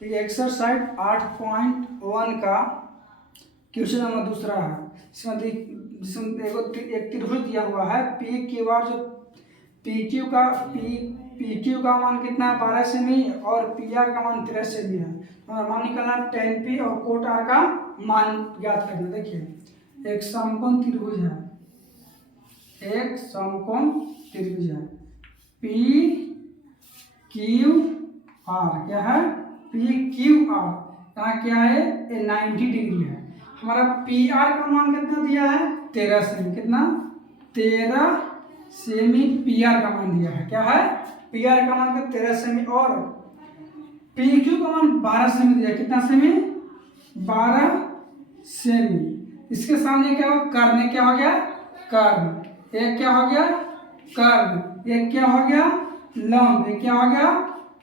तो ये एक्सरसाइज 8.1 का क्वेश्चन नंबर दूसरा है। जिसमें एक त्रिभुज दिया हुआ है। पी क्यू आर, जो पी क्यू का मान कितना है 12 सेमी और पी आर का मान 13 सेमी है। तो मान निकालना 10 पी और कोट आर का मान ज्ञात करना। देखिए एक समकोण त्रिभुज है, एक समकोण त्रिभुज है पी क्यू आर। क्या है? P Q R. यहाँ क्या है? ये 90 डिग्री है। हमारा पी आर का मान कितना दिया है? 13 सेमी। कितना? 13 सेमी पी आर का मान दिया है। क्या है? पी आर का मान 13 सेमी और पी क्यू का मान 12 सेमी दिया है। कितना सेमी? 12 सेमी। इसके सामने क्या हो? कर्ण। क्या हो गया? कर्ण। एक क्या हो गया? कर्ण। एक क्या हो गया? लंब। एक क्या हो गया?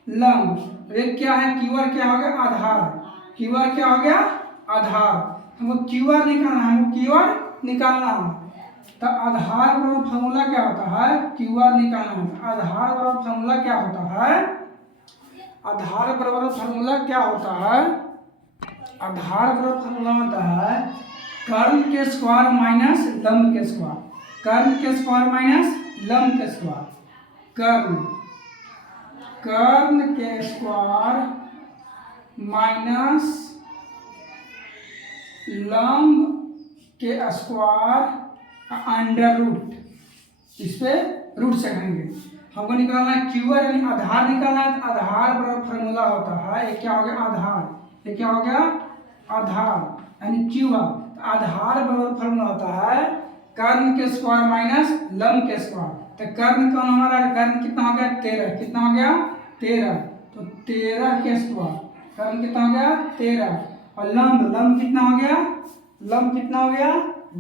लंब। एक क्या है? क्यू आर क्या हो गया? आधार। क्यू आर क्या हो गया? आधार। हमको क्यू आर निकालना है, हमको क्यू आर निकालना है। तो आधार बराबर फॉर्मूला क्या होता है? क्यू आर निकालना है। आधार बराबर फॉर्मूला क्या होता है? आधार बराबर फॉर्मूला क्या होता है? आधार बराबर फॉर्मूला होता है कर्ण के स्क्वायर माइनस लंब के स्क्वायर। कर्ण के स्क्वायर माइनस लंब के स्क्वायर। कर्ण के स्क्वायर माइनस लंब के स्क्वायर अंडर रूट। इस पे रूट से करेंगे। हमको निकालना है क्यू आर यानी आधार निकालना है। तो आधार बराबर फॉर्मूला होता है, ये क्या हो गया? आधार। ये क्या हो गया? आधार यानी क्यू आर। तो आधार बराबर फॉर्मूला होता है कर्ण के स्क्वायर माइनस लंब के स्क्वायर। तो कर्ण कौन हमारा? कर्ण कितना हो गया? 13। कितना हो गया? 13। तो 13 के स्क्वायर। कर्ण कितना हो गया? 13। और लंब कितना हो गया? लंब कितना हो गया?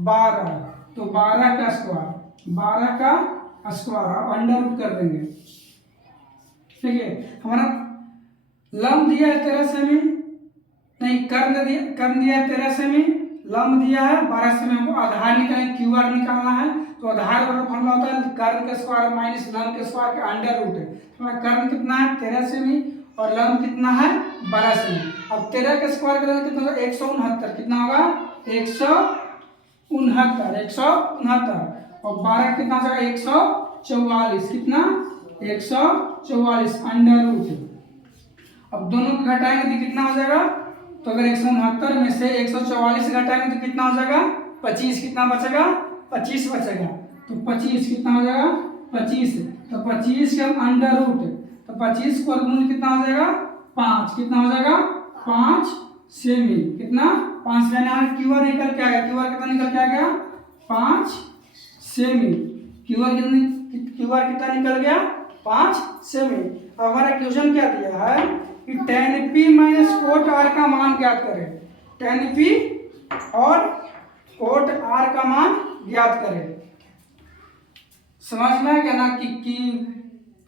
12। तो 12 का स्क्वायर। 12 का स्क्वायर आप अंडर रूट कर देंगे। ठीक है। हमारा लंब दिया है 13 सेमी, नहीं कर्ण दिया है 13 सेमी, लंब दिया है 12 सेमी। हमको आधार निकालना, क्यू आर निकालना है। तो आधार बराबर फॉर्मूला होता है कर्ण के स्क्वायर माइनस लंब के स्क्वायर के अंडर रूट है। हमारा कर्ण कितना है? 13 सेमी और लंब कितना है? 12 सेमी। अब 13 के स्क्वायर करेंगे कितना होगा? 169। कितना होगा? 169। और 12 कितना हो जाएगा? 144। कितना? 144 अंडर रूट। अब दोनों को घटाएंगे तो कितना हो जाएगा? तो अगर 169 में से 144 घटाएंगे तो कितना हो जाएगा? 25। कितना बचेगा? 25 बचेगा। तो 25 कितना हो जाएगा? 25। तो 25 के हम अंडर रूट, तो 25 को वर्गमूल कितना हो जाएगा? 5। कितना हो जाएगा? 5 सेमी। कितना? 5 सेमी। क्यू आर निकल के आ गया। क्यू आर कितना निकल के आ गया? 5 सेमी। क्यू आर कितना निकल गया? 5 सेमी। अब हमारा क्वेश्चन क्या दिया है कि tan p minus cot R का मान ज्ञात करें। tan p और कोट आर का मान ज्ञात करें। समझ में आ गया ना कि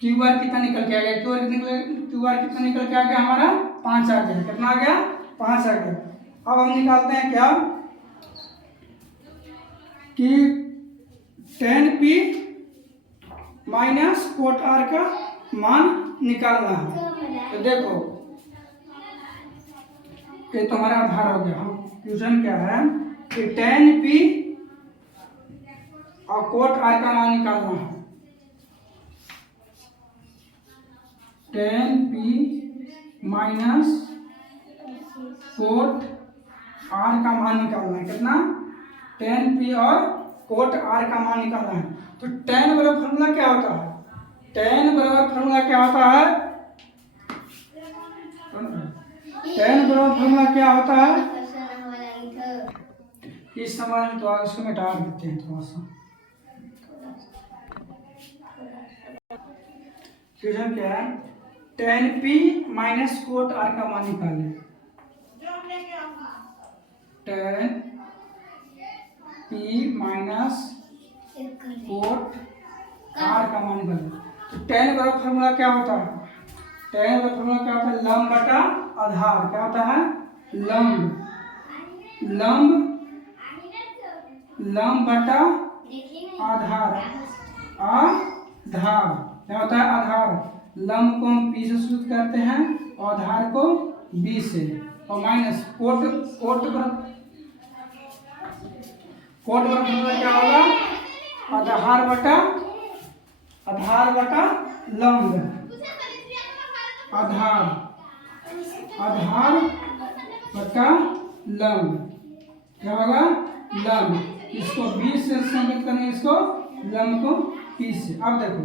क्यू आर कितना निकल के आ गया? क्यू आर कितना निकल के आ गया? हमारा 5 आ गया। कितना आ गया? 5 आ गया। अब हम निकालते हैं क्या कि tan p minus cot R का मान निकालना है। तो देखो ये तो हमारा आधार हो गया। हम क्वेश्चन क्या है कि tan p और कोट आर का मान निकालना है। tan p minus cot R का मान निकालना है। कितना? tan p और कोट आर का मान निकालना है। तो tan बराबर फॉर्मूला क्या होता है? tan बराबर फॉर्मूला क्या होता है? tan बराबर फॉर्मूला क्या होता है? इस समय में तो उसको मिटा देते हैं थोड़ा सा। क्वेश्चन क्या है? tan p minus cot R का मान निकालें। tan p minus cot R का मान निकालें। तो tan बराबर फॉर्मूला क्या होता है? tan बराबर फॉर्मूला क्या होता है? लंब बटा आधार। क्या होता है? लंब बटा आधार। आधार क्या होता है? आधार। लंब को हम p से सूचित करते हैं और आधार को बी से, और माइनस कोट बराबर क्या होगा, आधार बटा लंब, आधार बटा लंब क्या होगा, लंब। इसको 20 से संगत करने, इसको लंब को 30 से। अब देखो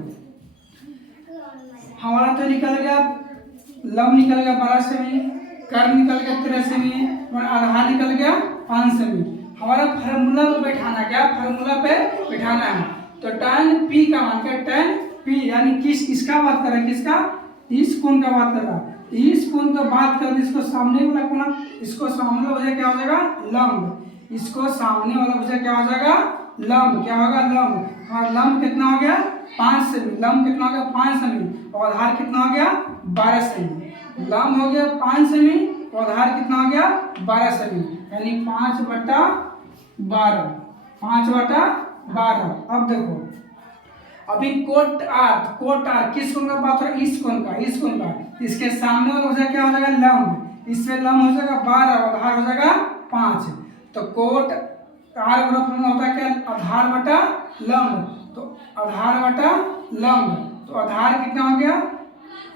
हमारा तो निकल गया, लंब निकल गया 12 सेमी, कर्व निकल गया 13 सेमी, और आधार निकल गया 5 सेमी। हमारा फार्मूला पे बैठाना, क्या फार्मूला पे बैठाना है। तो tan p का मान क्या, tan p यानी इसका बात कर रहा है, किसका, इस कोण का बात कर रहा है। इस कोण का बात कर, इसको सामने वाला कोण, इसको सामने वाला भुजा क्या हो जाएगा, लंब। इसको सामने वाला भुजा क्या हो जाएगा, लंब। क्या होगा, लंब। और लंब कितना हो गया, 5 सेमी। लंब कितना हो गया, 5 सेमी, और आधार कितना हो गया, 12 सेमी। लंब हो गया 5 सेमी, और आधार कितना हो गया, 12 सेमी, यानी 5/12, 5/12। अब देखो, अभी कोट आर किस कोण का बात हो रहा है, इस कोण का। इसके सामने वाला भुजा क्या हो जाएगा, लंब। इसमें लंब हो जाएगा 12, और आधार हो जाएगा 5। तो कोट आर बराबर होता है क्या, आधार बटा लंब। तो आधार बटा लंब, तो आधार कितना हो गया,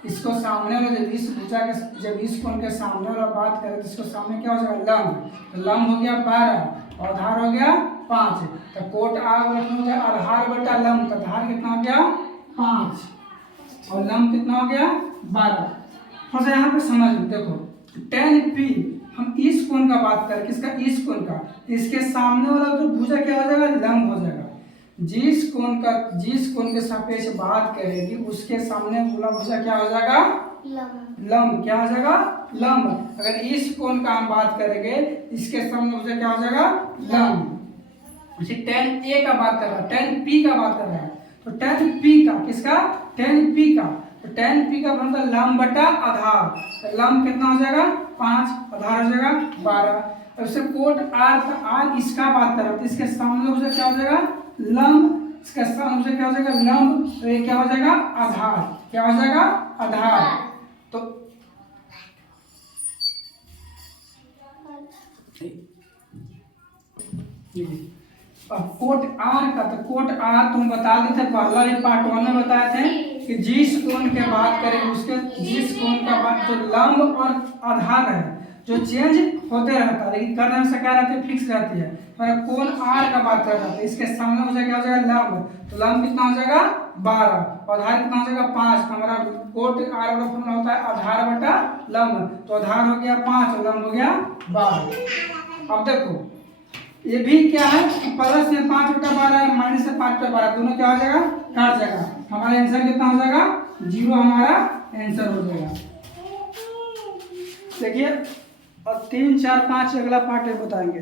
इसको सामने वाला जब इस भुजा के, जब इस कोण के सामने वाला बात करें तो इसको सामने क्या हो जाएगा, लंब। तो लंब हो गया 12, और आधार हो गया 5। तो कोट आर बराबर हो गया आधार बटा लंब। तो आधार कितना हो गया, 5, और लंब कितना हो गया, 12। थोड़ा सा यहाँ पे समझ लो, देखो tan p, हम इस कोण का बात करें, किसका, इस कोण का। इसके सामने वाला जो भुजा क्या हो जाएगा, लंब हो जाएगा। जिस कोण के सापेक्ष बात करेगी, उसके सामने वाला भुजा क्या हो जाएगा, लंब। क्या हो जाएगा, लंब। अगर इस कोण का हम बात करेंगे, इसके सामने भुजा क्या हो जाएगा, लंब। इसे tan a का बात कर रहा है, tan p का बात कर रहा है। तो tan p का, किसका, tan p का। तो tan p का बनता है लंब बटा आधार। तो लंब कितना हो जाएगा, 5, आधार हो जाएगा 12। उससे कोट आर इसका बात कर रहा है, तो इसके सामने भुजा क्या हो जाएगा, लंब। इसके सामने भुजा क्या हो जाएगा, लंब। तो ये क्या हो जाएगा, आधार। क्या हो जाएगा, आधार। तो अब कोट आर का, तो कोट आर तुम बता देते पहला ही पार्ट 1 में बताए थे कि जिस कोण के बात करें, उसके जिस कोण का बात, जो लंब और आधार है, जो चेंज होते रहता है, लेकिन करने में क्या रहती है, फिक्स रहती है। और कोण आर का बात कर रहा है, इसके सामने मुझे क्या हो जाएगा, लंब। तो लंब कितना हो जाएगा, 12, और आधार कितना हो जाएगा, 5। हमारा कोट आर वाला फॉर्मूला होता है आधार बटा लंब। तो आधार हो गया 5, और लंब हो गया 12। अब देखो ये भी क्या है, प्लस में 5/12 है, माइनस से 5/12, दोनों क्या हो जाएगा, काट जाएगा। हमारा आंसर कितना हो जाएगा, 0 हमारा आंसर हो जाएगा। देखिए, और 3, 4, 5 अगला पार्ट बताएंगे।